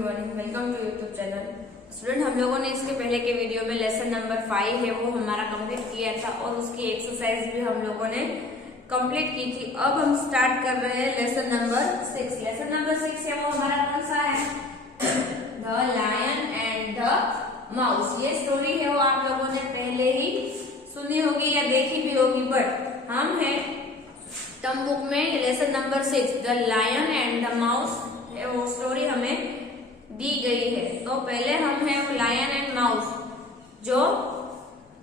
Morning, welcome to YouTube channel. Student, हम लोगों ने इसके पहले के वीडियो में लेसन नंबर 5 है वो हमारा कंप्लीट किया था और उसकी एक्सरसाइज भी हम लोगों ने कंप्लीट की थी। अब हम स्टार्ट कर रहे हैं लेसन नंबर 6। लेसन नंबर 6 है वो हमारा कौन सा है? The lion and the mouse. ये स्टोरी है वो आप लोगों ने पहले ही सुनी होगी या देखी भी होगी, बट हम हैं टर्म बुक में lesson number 6 the lion and the mouse है वो स्टोरी हमें दी गई है। तो पहले हम है वो लायन एंड माउस, जो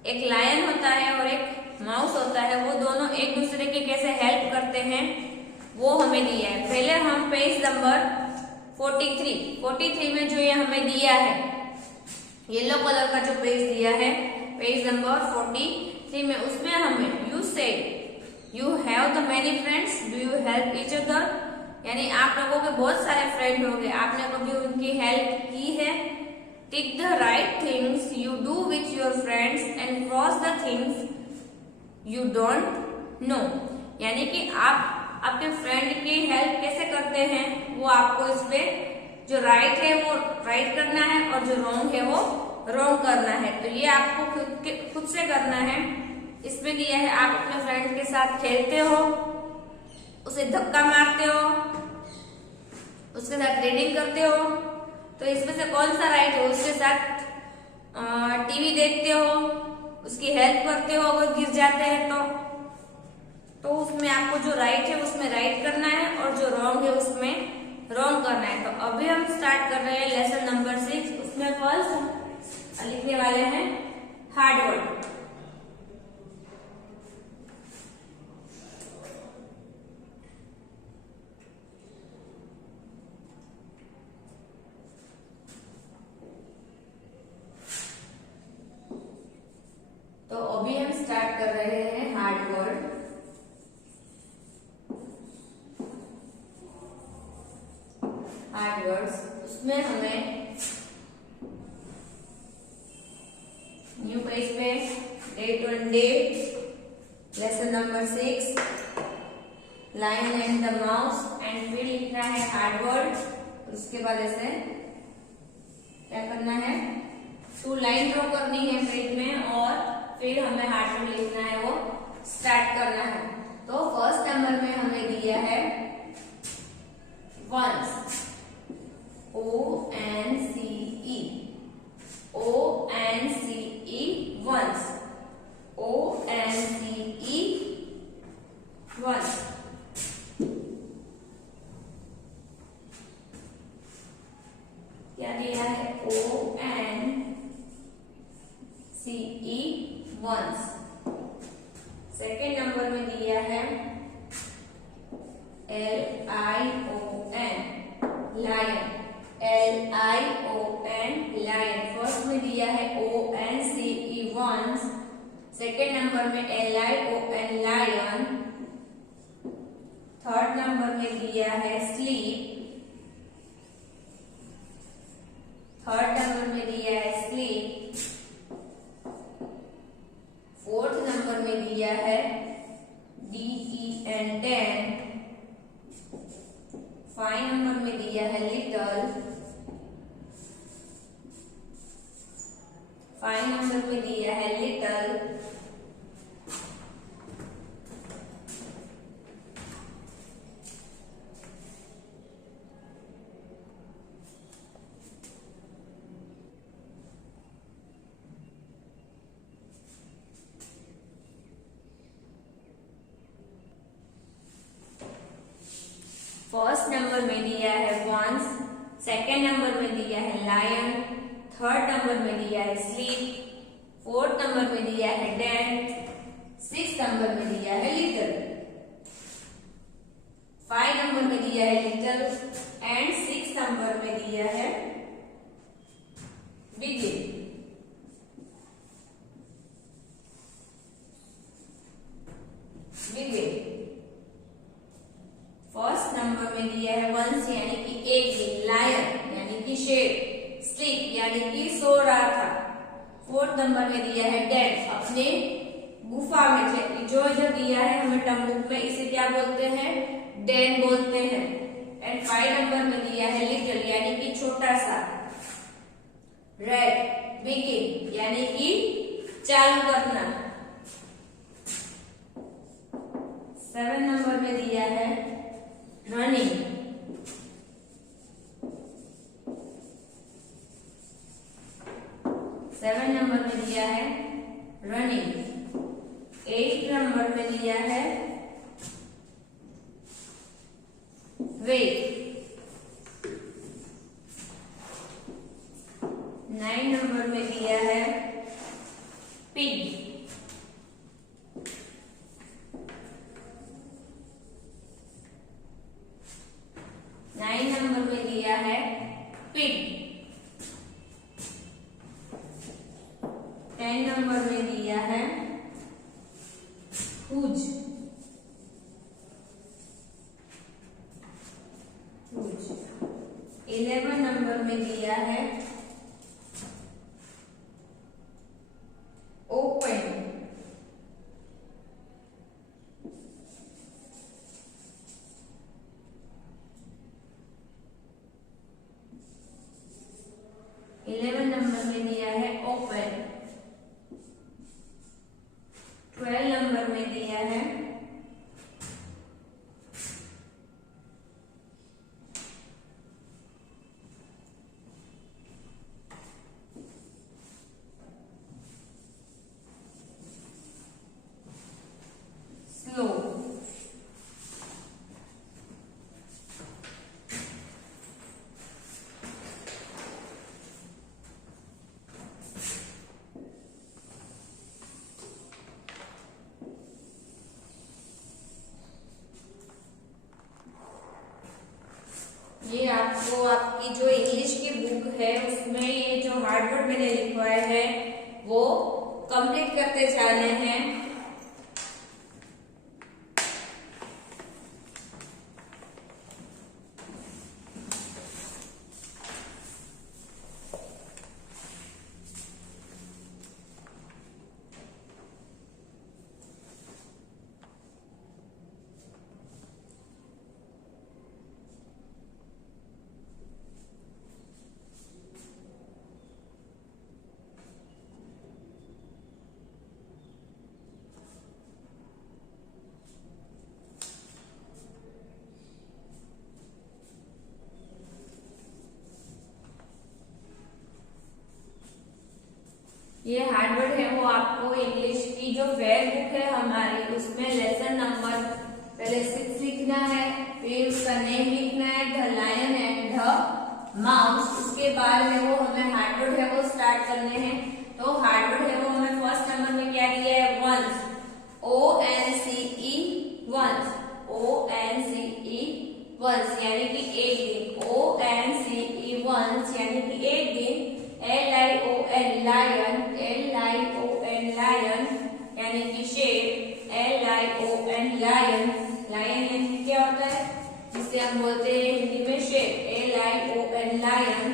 एक लायन होता है और एक माउस होता है, वो दोनों एक दूसरे की कैसे हेल्प करते हैं वो हमें दिया है। पहले हम पेज नंबर 43 में जो ये हमें दिया है, येलो कलर का जो पेज दिया है, पेज नंबर 43 में, उसमें हमें यू से you have the many friends, do you help each other, यानी आप लोगों के बहुत सारे फ्रेंड होंगे, आपने कभी उनकी हेल्प की है। Tick the right things you do with your friends and cross the things you don't know, यानी कि आप आपके फ्रेंड की हेल्प कैसे करते हैं वो आपको इसमें जो राइट है वो राइट करना है और जो रॉन्ग है वो रॉन्ग करना है। तो ये आपको खुद से करना है। इसमें दिया है आप अपने फ्रेंड के साथ खेलते हो, उसे धक्का मारते हो, उसके साथ रीडिंग करते हो, तो इसमें से कौन सा राइट है? उसके साथ टीवी देखते हो, उसकी हेल्प करते हो अगर गिर जाते हैं तो उसमें आपको जो राइट है उसमें राइट करना है और जो रॉन्ग है उसमें रॉन्ग करना है। तो अभी हम स्टार्ट कर रहे हैं लेसन नंबर 6। उसमें फर्स्ट लिखने वाले हैं हार्ड वर्ड। तो अभी हम स्टार्ट कर रहे हैं हार्ड वर्ड। हार्ड वर्ड्स, उसमें हमें न्यू पेज पे date one day lesson number 6 lion and the mouse and फिर लिखना है हार्ड वर्ड। उसके बाद ऐसे क्या करना है, 2 लाइन ड्रॉ करनी है पेज में और फिर हमें हार्ड वर्ड लिखना है वो स्टार्ट करना है। तो फर्स्ट नंबर में हमें दिया है once, ONCE, ONCE once, ONCE once. क्या दिया है? ONCE once. सेकेंड नंबर में दिया है LION, lion, LION lion. First में दिया है ONCE वंस, सेकेंड नंबर में LION लायन, थर्ड नंबर में दिया है स्लीप, थर्ड नंबर में दिया है स्लीप, फोर्थ नंबर में दिया है DEN डेन, 5 नंबर में दिया है लिटल, 5 नंबर में दिया है लिटल, फर्स्ट नंबर में दिया है वंस, सेकेंड नंबर में दिया है लायन, थर्ड नंबर में दिया है स्लीप, फोर्थ नंबर में दिया है डेन, 6 नंबर में दिया है लिटल, 5 नंबर में दिया है लिटल एंड 6 नंबर में दिया है बिगिन। बिगिन फर्स्ट नंबर में दिया है वंस यानी कि एक दिन, लायन यानी कि शेर, स्लीप यानी कि सो रहा था, फोर्थ नंबर में दिया है डेड, अपने गुफा में। जो इधर दिया है हमें टर्म बुक में, इसे क्या बोलते हैं? डेन बोलते हैं। एंड 5 नंबर में दिया है लिटिल यानी कि छोटा सा। रेड बिगिन यानी कि चालू करना। 7 नंबर में दिया है रनिंग। 7 नंबर में दिया है रनिंग। 8 नंबर में दिया है वेट। 9 नंबर में दिया है पिग। 9 नंबर में दिया है पिग। 10 नंबर में दिया है हुज। 11 नंबर में दिया है ओपन। 11 नंबर में दिया है ओपन। 12 नंबर में दिया है स्लो। ये आपको आपकी जो इंग्लिश की बुक है उसमें ये जो हार्ड वर्ड मैंने लिखवाए हैं वो कंप्लीट करते जाने हैं। ये हार्डवर्ड है वो आपको इंग्लिश की जो फेयर बुक है हमारी उसमें लेसन नंबर पहले 6 लिखना है, फिर उसका नेम लिखना है the lion and the mouse. उसके बाद में वो हमें हार्डवर्ड है वो स्टार्ट करने हैं। तो हार्डवर्ड है वो हमें फर्स्ट नंबर में क्या दिया है once. ONCE once. ONCE once यानी कि एक दिन। ONCE वंस यानी कि एक दिन। LION lion. LION लायन यानी कि शेर। LION lion. लायन यानी कि क्या होता है जिसे हम बोलते हैं हिंदी में शेर। LION lion.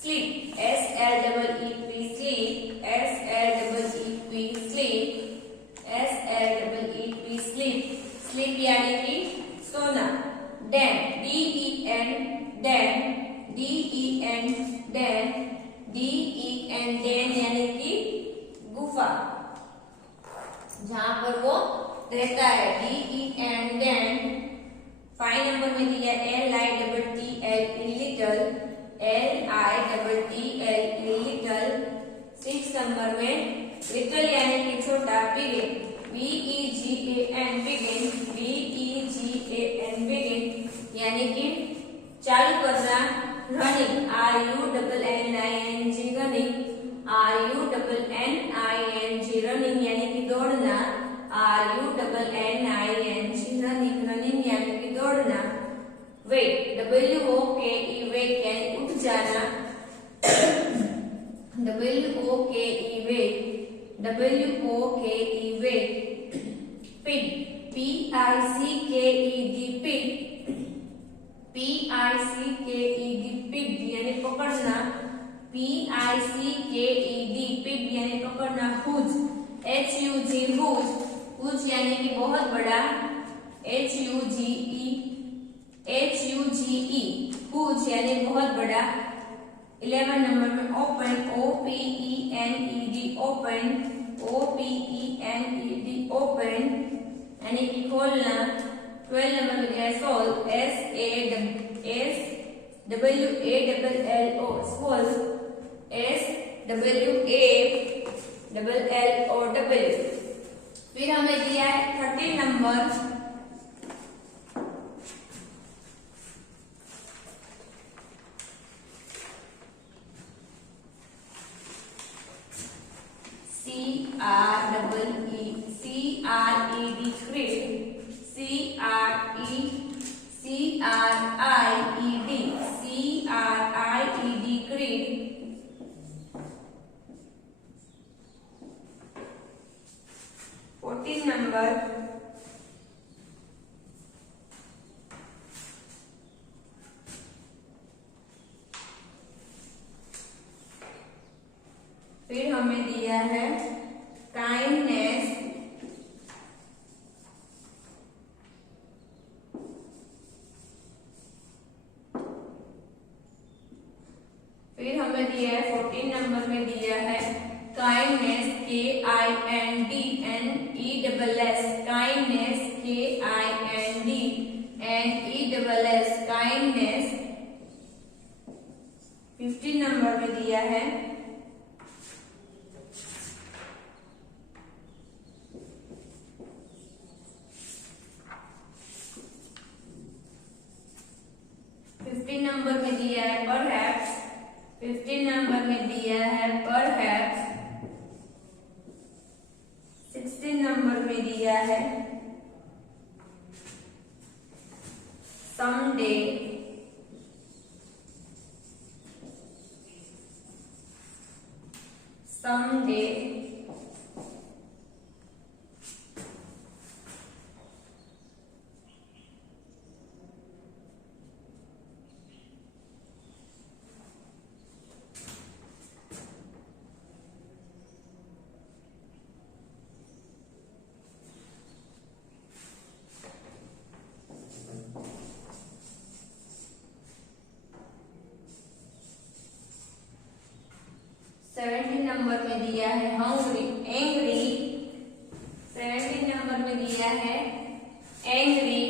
Sleep SLEEP sleep. SLEEP sleep. SLEEP sleep. Sleep यानी कि सोना। Den DEN den. DEN den. DEN den यानी कि गुफा जहां पर वो रहता है। DEN dam. 5 नंबर में दिया LITTL little. LITTL little. 6 number में लिटिल यानी कि छोटा। Begin BEGAN begin. BEGAN begin यानी कि चालू करना। Running RUNNING running. RUNNING running यानी कि दौड़ना। RUNNING running. रनिंग यानी कि दौड़ना। वेट WOKE वेट यानी उठ जाना। WOKE वेट। WOKE वेट। Picked PICKED picked. PICKED picked यानी पकड़ना। PICKED पिग यानी पकड़ना। Whose HUG whose. हुज यानी कि बहुत बड़ा। HUGE HUGE हुज यानी बहुत बड़ा। 11 नंबर में open OPENED open OPENED open यानी कि खोलना। 12 नंबर में दिया है सोल्व SAWALLO सोल्व SWALLOW। फिर हमें दिया है 13 नंबर CRED CRED 14 नंबर फिर हमें दिया है काइंडनेस फिर हमें दिया है 14 नंबर में दिया है kindness KINDNESS kindness KINDNESS kindness. 15 number में दिया है परहैप्स 15 नंबर में दिया है परहैप्स। 16 नंबर में दिया है someday someday। 17 नंबर में दिया है हंग्री एंग्री। 17 नंबर में दिया है एंग्री।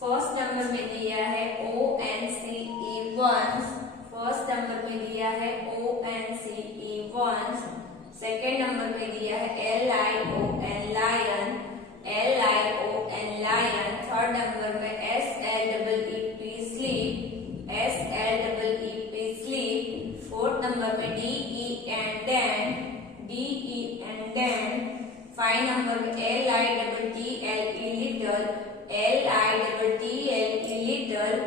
1st नंबर में दिया है ONCE1। 1st नंबर में दिया है ONCE1। 2nd नंबर में दिया है LION lion LION lion। 3rd number में SLEEP sleep SLEEP sleep। 4th number में DEN DEN। 5 नंबर में LITTLE little LITTLE।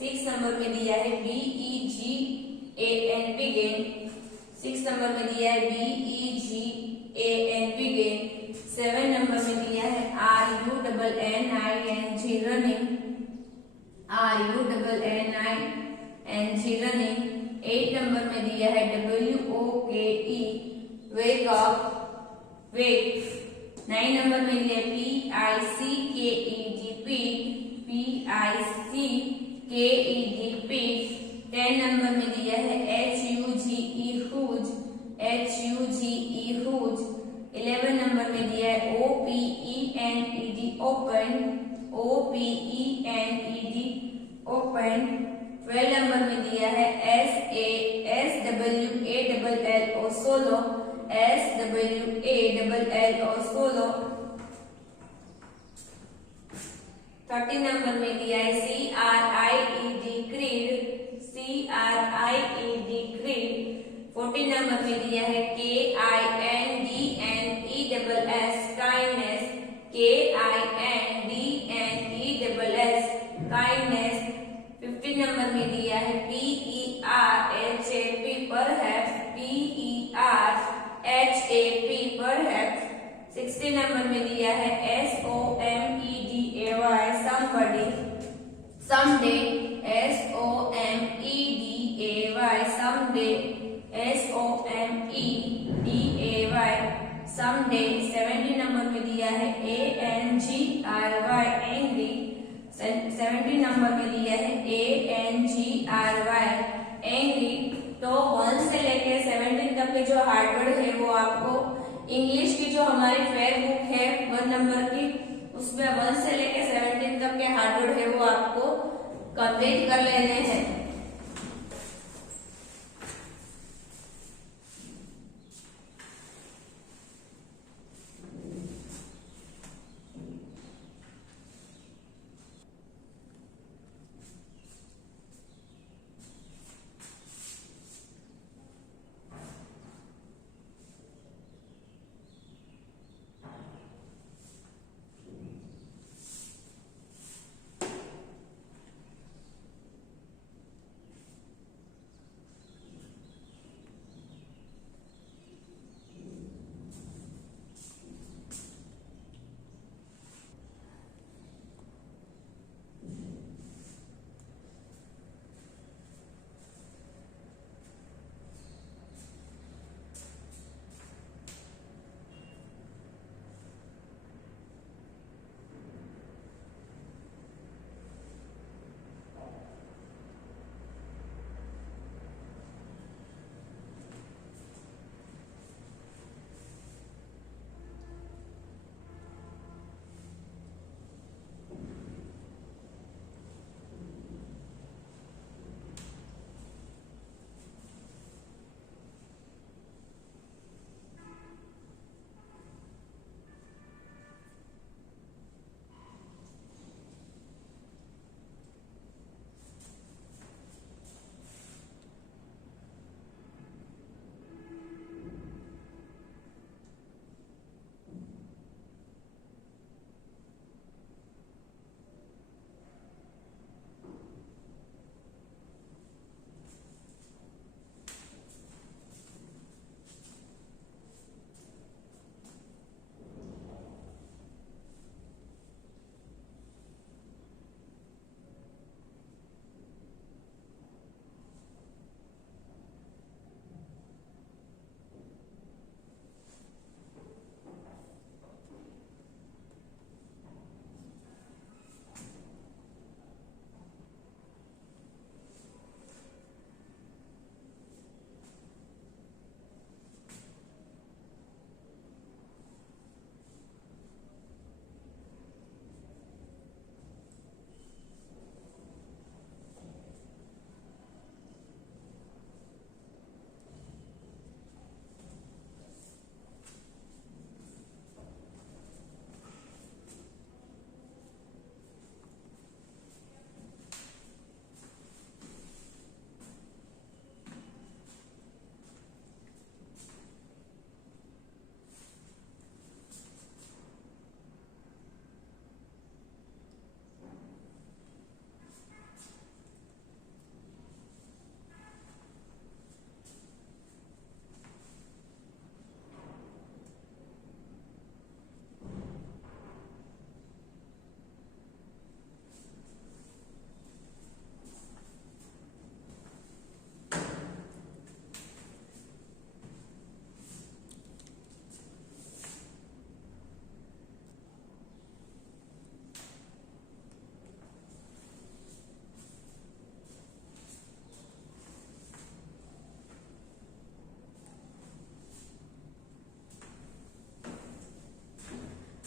6 नंबर में दिया है BEGAN begin। 6 नंबर में दिया है BEGAN एनर्जी रनिंग। 8 नंबर में दिया है WOKE वेक अप वेक। 9 नंबर में दिया है PICKED peak PICKED peak. 10 number में दिया है HUGE हुज HUGE। 11 नंबर में दिया है OPENED open OPENED open. 12 number में दिया है SWALLO solo SWALLO solo. 13 number में दिया है CRIED creed CRIED creed. 14 number में दिया है KINDNESS kindness KINDNESS kindness. 15 number में दिया है PERHAP perhaps PERHAP perhaps. 16 number में दिया है SOMEDAY somebody someday SOMEDAY someday SOMEDAY someday। 17 number में दिया है ANGRY angry 17 नंबर में दिया है ANGRY angry। तो 1 से लेके 17 तक के जो हार्डवर्ड है वो आपको इंग्लिश की जो हमारी फेयर बुक है 1 नंबर की, उसमें 1 से लेके 17 तक के हार्डवर्ड है वो आपको कंप्लीट कर लेने हैं।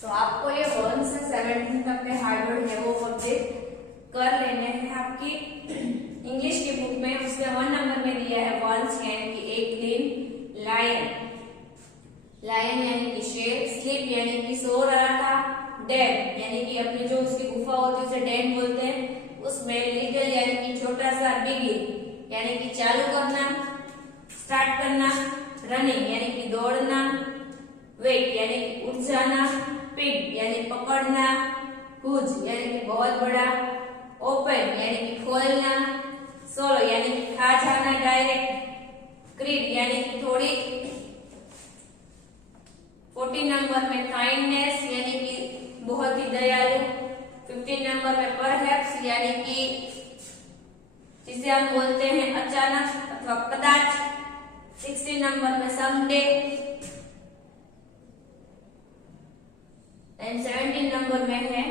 तो आपको ये 1 से 17 तक के हार्डवर्ड है वो कंप्लीट कर लेने हैं। आपकी इंग्लिश की बुक में उसके 1 नंबर में दिया है वॉल्स यानी कि एक दिन, लायन लायन यानी कि शेर, स्लीप यानी कि सो रहा था, डेन यानी कि अपनी जो उसकी गुफा होती है उसे डेन बोलते हैं, उसमें लिटिल यानी कि छोटा सा, बिगिन यानी कि चालू करना, स्टार्ट करना, रनिंग यानी कि दौड़ना, वेट यानी कि उठ जाना, पिग यानी पकड़ना, हुज यानी कि बहुत बड़ा, ओपन यानी कि खोलना, सोलो यानी कि खा जाना डायरेक्ट, क्रीड यानी कि थोड़ी, 14 नंबर में काइंडनेस यानी कि बहुत ही दयालु, 15 नंबर में परहैप्स यानी कि जिसे हम बोलते हैं अचानक अथवा कदाच, 16 नंबर में समडे एंड 17 नंबर में है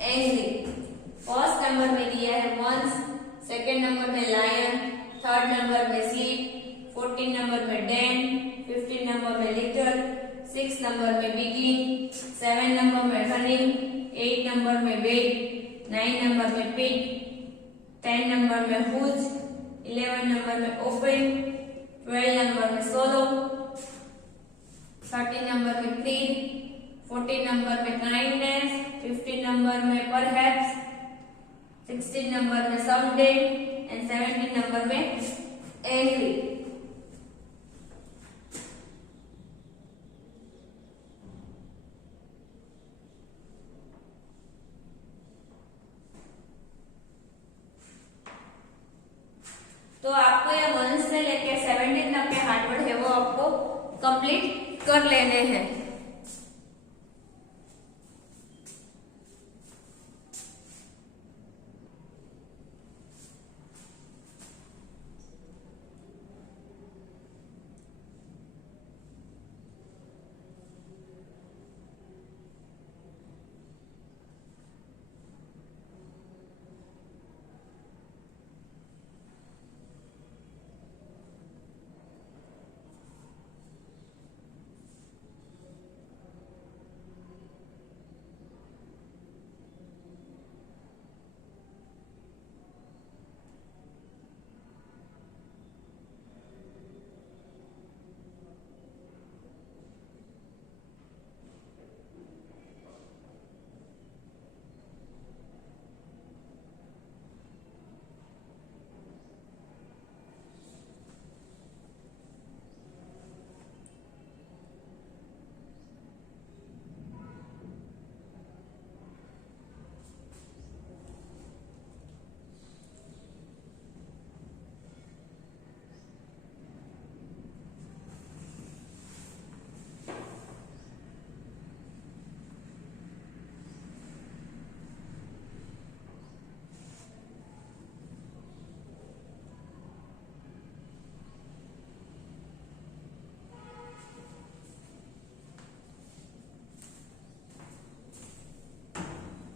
एंग्री। फर्स्ट नंबर में दिया है वंस, सेकेंड नंबर में लायन, थर्ड नंबर में स्लीप, 14 नंबर में डेन, 15 नंबर में लिटिल, 6 नंबर में बिगिन, 7 नंबर में रनिंग, 8 नंबर में वेट, 9 नंबर में पिग, 10 नंबर में हुज, 11 नंबर में ओपन, 12 नंबर में सोलो, 13 नंबर में क्रीड, 14 नंबर में काइंडनेस, 15 नंबर में परहैप्स, 16 नंबर में समडे एंड 17 नंबर में एंग्री। तो आपको ये 1 से लेके 17 तक के हार्डवर्ड है वो आपको कंप्लीट कर लेने हैं।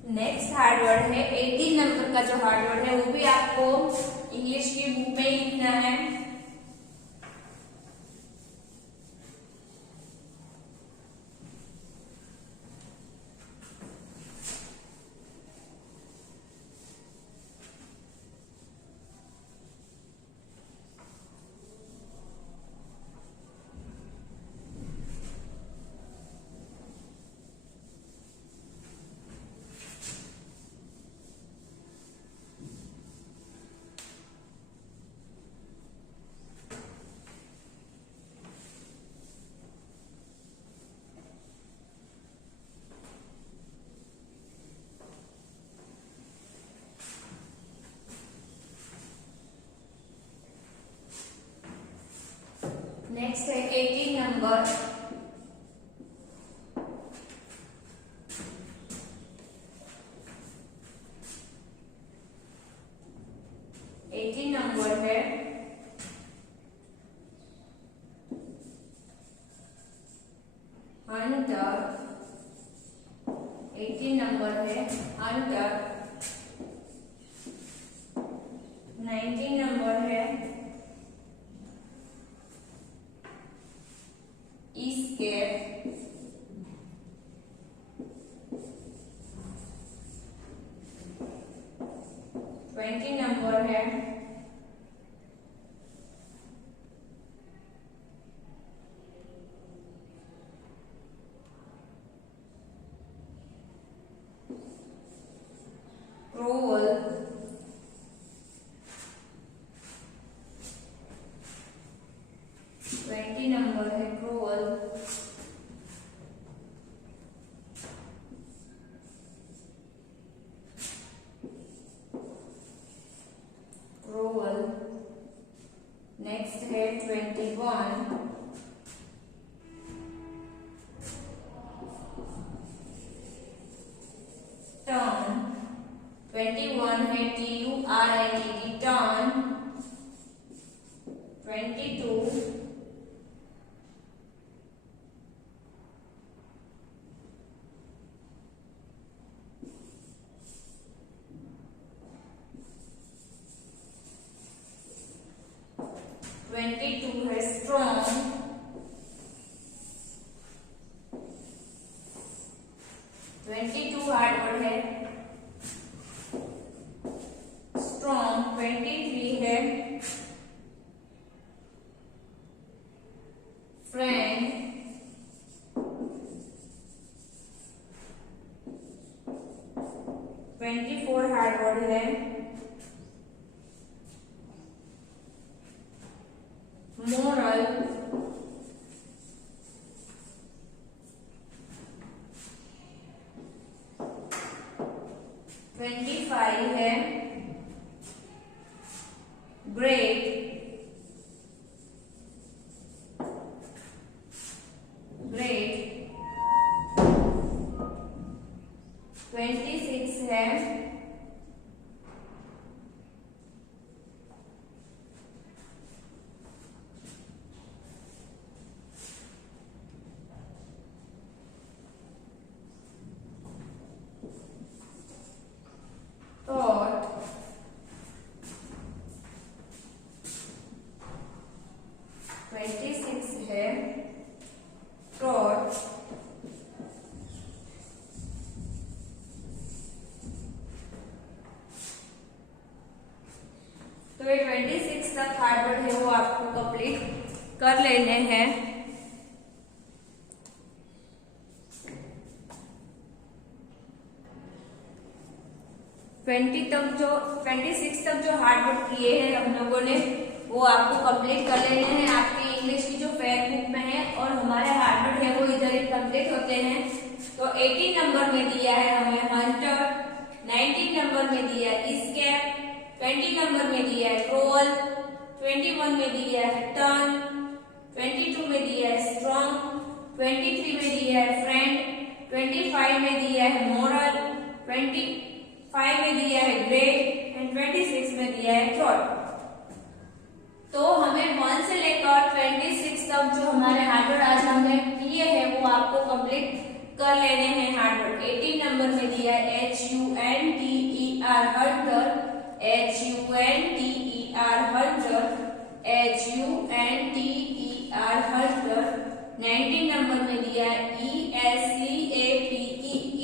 नेक्स्ट हार्डवर्ड है 18 नंबर का जो हार्डवर्ड है वो भी आपको इंग्लिश की बुक में लिखना है। नेक्स्ट है 18 नंबर। नंबर है हंटर। 18 नंबर है हंटर। 19 नंबर है escape। नेक्स्ट है 21, टर्न। 21 है TURNED, टर्न। 22, है स्ट्रॉन्ग। 22 हार्ड वर्ड है स्ट्रॉन्ग। 23 है फ्रेंड। 24 हार्ड वर्ड है मोरल। 25 है ग्रेट। 26 है थॉट। 26 है थॉट। तो ये 26 तक हार्ड वर्ड है वो आपको कंप्लीट कर लेने हैं। 26 तक जो हार्ड वर्ड किए हैं हम लोगों ने वो आपको कंप्लीट कर लेने हैं। आपकी इंग्लिश की जो फेयर बुक में है और हमारे हार्ड वर्ड है वो इधर ही कंप्लीट होते हैं। तो 18 नंबर में दिया है हमें हंटर, 19 नंबर में दिया है एस्केप, 20 नंबर में दिया है क्रोल, 21 में दिया है टर्न, 22 में दिया है स्ट्रॉन्ग, 23 में दिया है फ्रेंड, 25 में दिया है मोरल, 25 में दिया है ग्रेट एंड 26 में दिया है थ्रॉट। तो हमें 1 से लेकर 26 तक जो हमारे हार्डवर्ड आज हमने किए हैं वो आपको कंप्लीट कर लेने हैं हार्डवर्ड। 18 नंबर में दिया है HUNTER Hunter, HUNTER Hunter, HUNTER Hunter. 19 number में दिया है ESCAPE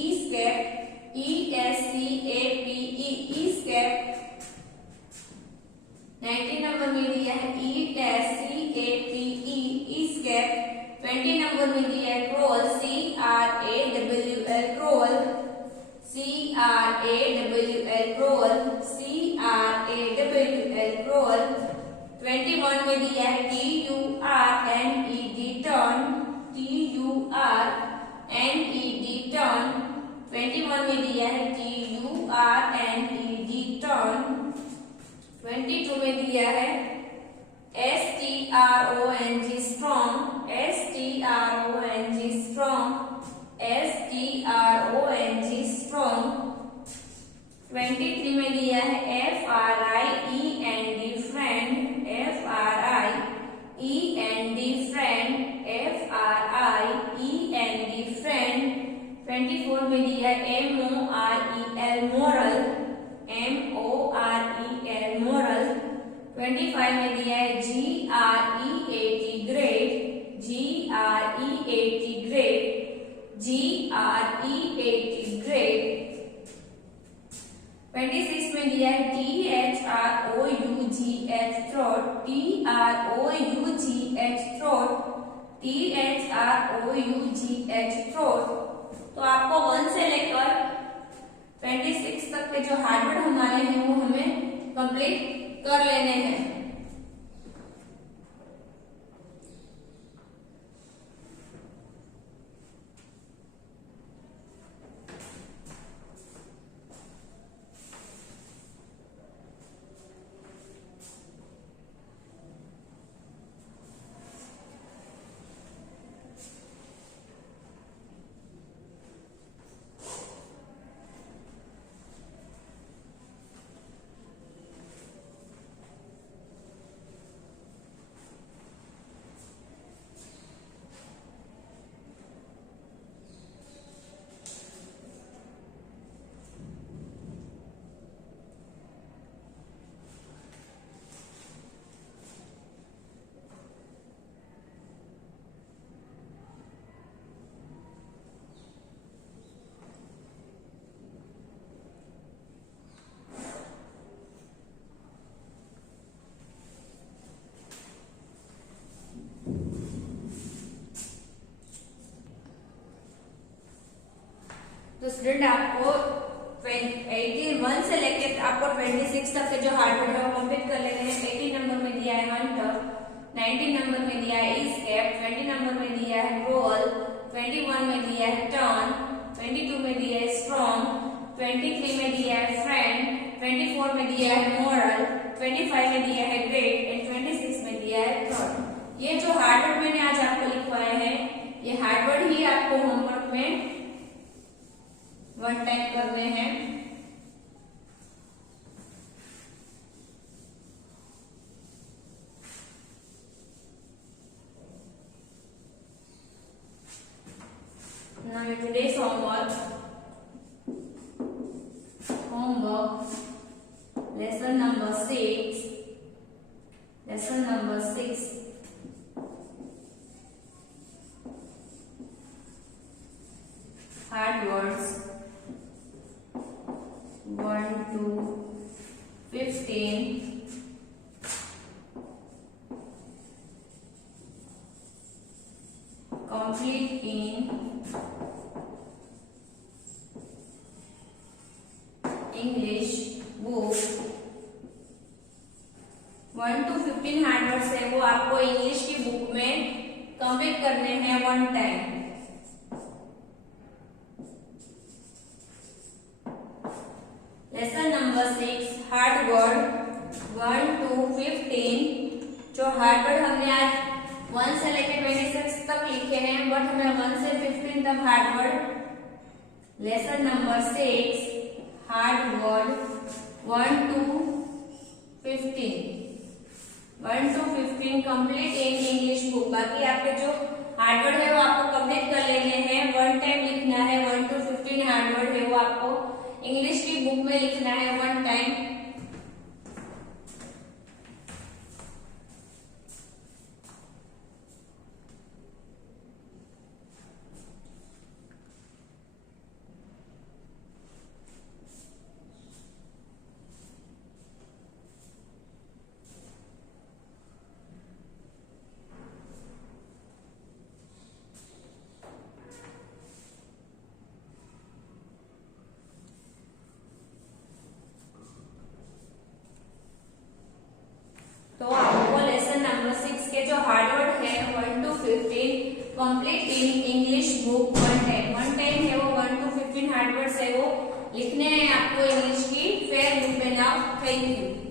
escape, ESCAPE escape. 19 number में दिया है ESCAPE एस्केप। 20 नंबर में दिया है crawl, CRAWL crawl, CRAWL crawl, CRAWL crawl. 21 में दिया है TURNED टर्न, TURNED टर्न। 21 में दिया है TURNED टर्न। 22 में दिया है STRONG strong, STRONG strong, STRONG strong. 23 में दिया है FRIEND friend, FRIEND friend, FRIEND friend. 24 में दिया है MOREL मोरल, MOREL मोरल। 25 में दिया है GREAT great, GREAT great, GREAT great. 26 में दिया है THROUGH throat, TROUGH throat, THROUGH throat. तो आपको 1 से लेकर 26 तक के जो हार्डवर्ड हमारे हैं वो हमें कंप्लीट कर लेने हैं। स्टूडेंट आपको 81 से लेकर आपको 26 तक के जो हार्ड वर्ड है वो कंप्लीट कर लेने हैं। 80 नंबर में दिया है हंटर, 19 नंबर में दिया है एस्केप, 20 नंबर में दिया है क्रोल, 21 में दिया है टर्न, 22 में दिया है स्ट्रॉन्ग, 23 में दिया है फ्रेंड, 24 में दिया है मॉरल, 25 में दिया है ग्रेट एंड 26 में दिया है थर्ड। ये जो हार्ड वर्ड मैंने आज आपको लिखवाए हैं, ये हार्ड वर्ड ही आपको होमवर्क में 1 टाइम करने हैं। Now your today's homework, lesson number 6, hard words 1 to 15, complete in English book। 1 to 15 hard words है वो आपको इंग्लिश की बुक में कंप्लीट करने हैं 1 time. Lesson number 6 hard word 1 to 15। जो हार्ड वर्ड हमने आज 1 से लेकर 26 तक लिखे हैं, बट हमें 1 से 15 तक hard word. Lesson number 6 hard word 1 to 15, 1 to 15 complete in English book. बाकी आपके जो हार्ड वर्ड है वो आपको कंप्लीट कर लेने हैं, 1 टाइम लिखना है। 1 to 15 हार्ड वर्ड है वो आपको इंग्लिश की बुक में लिखना है 1 टाइम। तो आपको लेसन नंबर 6 के जो हार्ड वर्ड है 1 to 15 complete in English book 1 time है वो 1 to 15 हार्ड वर्ड्स है वो लिखने हैं आपको इंग्लिश की। फेयर बुक में नाउ। Thank you.